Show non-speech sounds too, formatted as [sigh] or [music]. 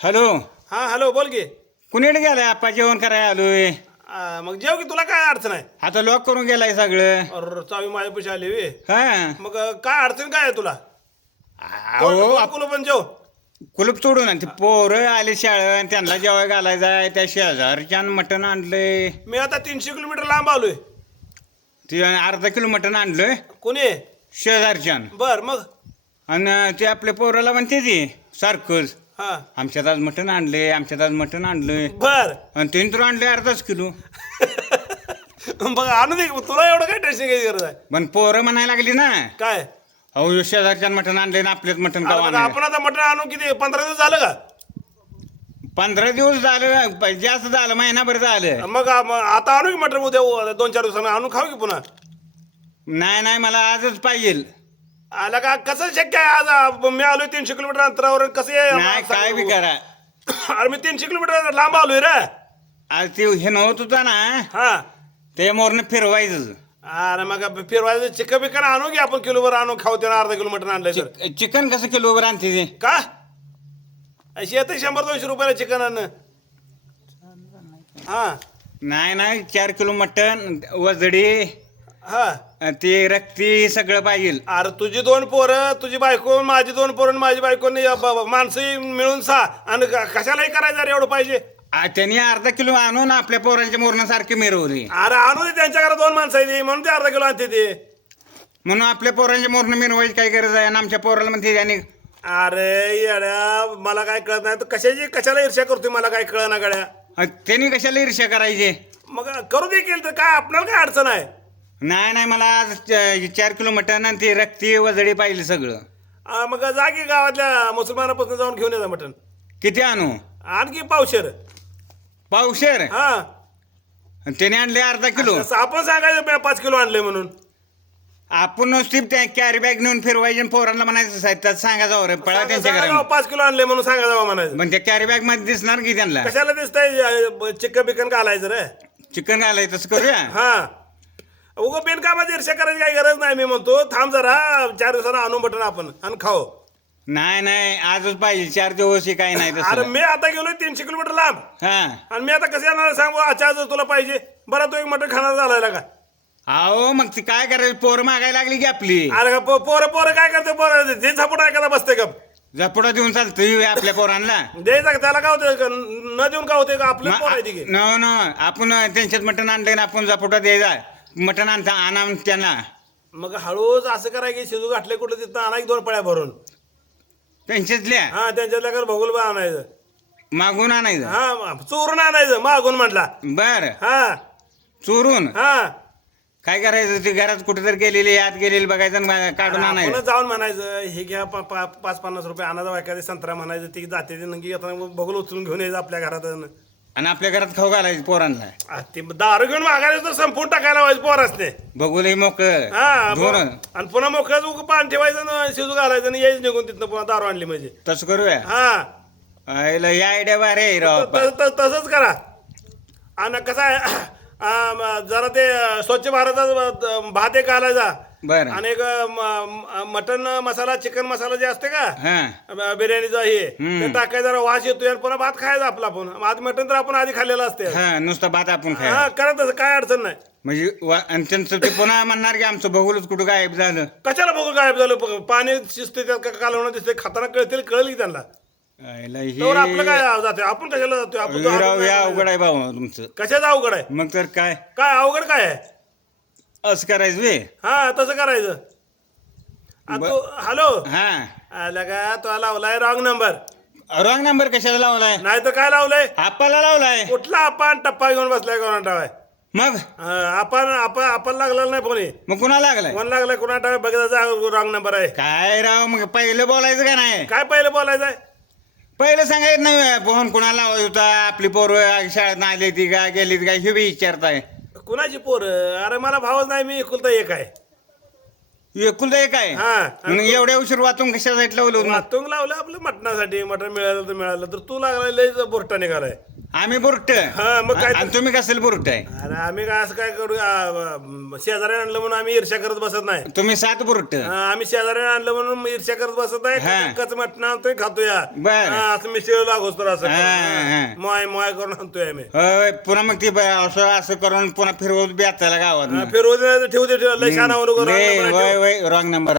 Hello. हा hello बोल की. कुणीकडे गेलाय आप्पा? जेवण करायला आलोय. आ, मग जेव की तुला काय अडचण आहे? आता लॉक करून गेलाय सगळं. अर, चावी माझ्या पैसे आली वे. हा. मग अ, काय अडचण काय आहे तुला? अहो आप- पण जेव? कुलूप तोडून आणि ते पोरं आले शाळेत त्यांना जेवाय घालायचं त्या शेजारच्यान मटण आणलंय. मी आता तीनशे किलोमीटर लांब आलोय. ते अर्धा किलो मटण आणलंय. कोणी? शेजारच्यान बर मग? आणि ते आपल्या पोराला म्हणते ती सारखंच. आमच्यात आज मटण आणलंय आमच्यात आज मटण आणलंय. बर. आणि तीन तर आणले अर्धाच किलो. [laughs] बघ आणू दे तुला एवढं काय टेन्शन घ्यायची गरज आहे? पण पोरं म्हणायला लागली ना. काय? अहो शेजारच्यान मटण आणले ना आपल्यात मटण अरे आपण आता मटण आणू किती? पंधरा दिवस झालं का? पंधरा दिवस झालं प- जास्त झालं महिनाभर झालं. मग आ- मग आता आणू की मटण उद्या उ- दोन चार दिवसांना? आणून खाऊ की पुन्हा? नाही नाही मला आजच पाहिजे. आला का? कसं शक्य आहे आज? मी आलोय तीनशे किलोमीटर अंतरावर. कसं आहे? नाही काय बी करा. [coughs] अरे मी तीनशे किलोमीटर लांब आलोय रे. आज ते हे नव्हत होता ना हा. ते मोरनं फिरवायचं. अरे मग फिरवायचं चिकन बिकन आणू की आपण किलोभर आणू? खाऊ त्यानं अर्धा किलो मटण आणलंय तर चिक- चिकन कसं किलो वर आणते ते? का? अशी येते शंभर दोनशे रुपयाला चिकन आणणं. हा. नाही नाही चार किलो मटन वजडी हा. ते रक्ती सगळं पाहिजे. अरे तुझी दोन पोरं तुझी बायको माझी दोन पोरं आणि माझी बायको आणि ब- ब- माणसं मिळून सहा. आणि क- कशालाही करायचं रे एवढं पाहिजे. आ, त्यांनी अर्धा किलो आणून आपल्या पोरांच्या मोरणं सारखे मिरवले. अरे आणू दे त्यांच्या घरात दोन माणसं आहे म्हणून ते अर्धा किलो आणते ते. म्हणून आपल्या पोरांच्या मोरणं मिरवायची काय गरज आहे आणि आमच्या पोराला म्हणते आणि अरे येड्या मला काय कळत नाही. तू कशाची कशाला ईर्ष्या करतोय मला काय कळ ना गड्या? अं, त्यांनी कशाला ईर्ष्या करायचे? मग करू दे केलं तर काय आपल्याला काय अडचण आहे? नाही नाही मला आज च- चार किलो मटन आणि ते रक्ती वजडी पाहिजे सगळं. आ, मग जा की गावातल्या मुसलमानापासून जाऊन घेऊन येतात मटण. किती आणू? आणखी पावशेर. पावशेर? हा. आणि त्याने आणले अर्धा किलो? तसं आपण सांगायचं बे, पाच किलो आणले म्हणून. आपण नुसती त्या कॅरी बॅग नेऊन फिरवायची आणि पोरांना म्हणायचं साहेब त्यात सांगा जाऊ रे पळा त्यांच्या सांगा जावं, पाच किलो आणले म्हणून सांगा जावं म्हणायचं. पण त्या कॅरी बॅगमध्ये दिसणार की त्यांना? कशाला दिसतंय चिकन बिकन घालायचं रे? चिकन घालाय तसं करूया? हा. उगं बिनकामाची ईर्ष्या करायची काही गरज नाही मी म्हणतो थांब जरा चार दिवसांना आणून बटन आपण आणि खाऊ. नाही नाही आजच पाहिजे चार दिवस हे काही नाही अरे तसं मी आता गेलोय तीनशे किलोमीटर लांब. हा. आणि मी आता कसं येणार सांगू? अच्छा जर तुला पाहिजे. बरं तो एक मटण खाणार झालाय का अहो मग ती काय करायचं? पोरं मागायला लागली की आपली. अरे का पो- पोरं पोरं काय करते? पोरं जे झपट ऐकायला बसते का जपुडा देऊन चालतं आपल्या पोरांना? द्यायचं का त्याला काय होते न देऊन काय होते का आपले पोर आहे तिघे न न आपण त्यांच्यात मटण आणलंय ना आपण जपुडा द्यायचा मटण आणता आणा त्यांना. मग हळूच असं कराय की शिजू घातले कुठं तिथं आणा एक दोन पळ्या भरून. त्यांच्यातल्या? हा त्यांच्यातल्या कर भगुल बा आणायचं. मागून आणायचं? हा चोरून आणायचं मागून म्हटला. बर. हा. चोरून? हा. काय करायचं? ते घरात कुठेतरी गेलेली आत गेलेली बघायचं आणि काढून आणायचं. जाऊन म्हणायचं हे घ्या पा- पा- पाच पन्नास रुपये आणा जाऊ एखादी संत्रा म्हणायचं ती जाते नंगी येताना बघून उचलून घेऊन यायचं आपल्या घरात. आणि आपल्या घरात खाऊ घालायचं पोरांना. आ, ते दारू घेऊन मागायला तर संपून टाकायला पाहिजे पोर असते बघूलही मोक हा धोर ब- आणि पुन्हा मोकळ्याच उगं पान ठेवायचं शिजू घालायचं आणि यायचं निघून तिथनं पुन्हा दारू आणली म्हणजे. तसं करूया? हा. आईला या आयडिया बारे आहे राव त- त- त- तसंच करा. आणि कसं आहे आ, म, जरा ते स्वच्छ भारताचा भात एक घालायचा बर. आणि एक मटन मसाला चिकन मसाला जे असते का? हा. बिर्याणीचा हे. ते टाकायचं जरा वास येतोय आणि पुन्हा भात खायचा आपला आपण आधी मटन तर आपण आधी खाल्लेलं असते. हा नुसता भात आपण हा करा तसं काय अडचण नाही. म्हणजे आणि त्यांचं ते पुन्हा म्हणणार की आमचं बघूलच कुठं गायब झालं. कशाला बघू गायब झालं? पाणी शिजते कालवणं दिसते खाताना कळतील कळेल की त्यांना. आपलं काय जाते आपण कशाला जातोय? आपण अवघड आहे भाऊ तुमचं. कशाचं अवघड आहे? मग तर काय? काय अवघड काय आहे? असं करायचं वे. हा तसं करायचं. आ, ब- तू हॅलो? हा. आला का तो लावलाय रॉंग नंबर रॉंग नंबर कशाला लावलाय? नाही तर काय लावलंय? आपाला लावलाय. कुठला आपण टप्पा घेऊन बसलाय कोणा टावाय मग आपण आपण आपण लागलेला नाही फोन. मग कुणा लागलाय? फोन लागलाय कोणा टावाय बघायचा रॉंग नंबर आहे. काय राव मग पहिलं बोलायचं का नाही? काय पहिलं बोलायचंय पहिलं सांगायचं नाही फोन कुणाला लावायचा? होता आपली पोरं शाळेत आली ती का गेली ती काय हे बी विचारताय. कुणाची पोर? अरे मला भावच नाही मी एकुलता एक आहे. एकुलता एक आहे? हा. मग एवढ्या उशीर वाचून कशासाठी लावलं होतं? लावलं आपलं मटणासाठी मटण मिळालं तर मिळालं. तर तू लागलाय लय बोरटा निघालाय. आम्ही बुरट हा, मग काय- आणि तुम्ही कसलं बुरट आहे अरे आम्ही काय असं काय करू आ, शेजारी आणलं म्हणून आम्ही ईर्ष्या करत बसत नाही तुम्ही सात बुरट हा, आम्ही शेजारी आणलं म्हणून ईर्ष्या करत बसत हा. नाही कच मटण आणतोय खातोय बर. हा, असं मिसळ लागोस तर असं हा. हा. हा. मोय मोय करून आणतोय आम्ही होय पुन्हा मग ती ब- असं असं करून पुन्हा फिरवत बी आता गावात फिरवू दे ठेवू दे. लय रॉंग नंबर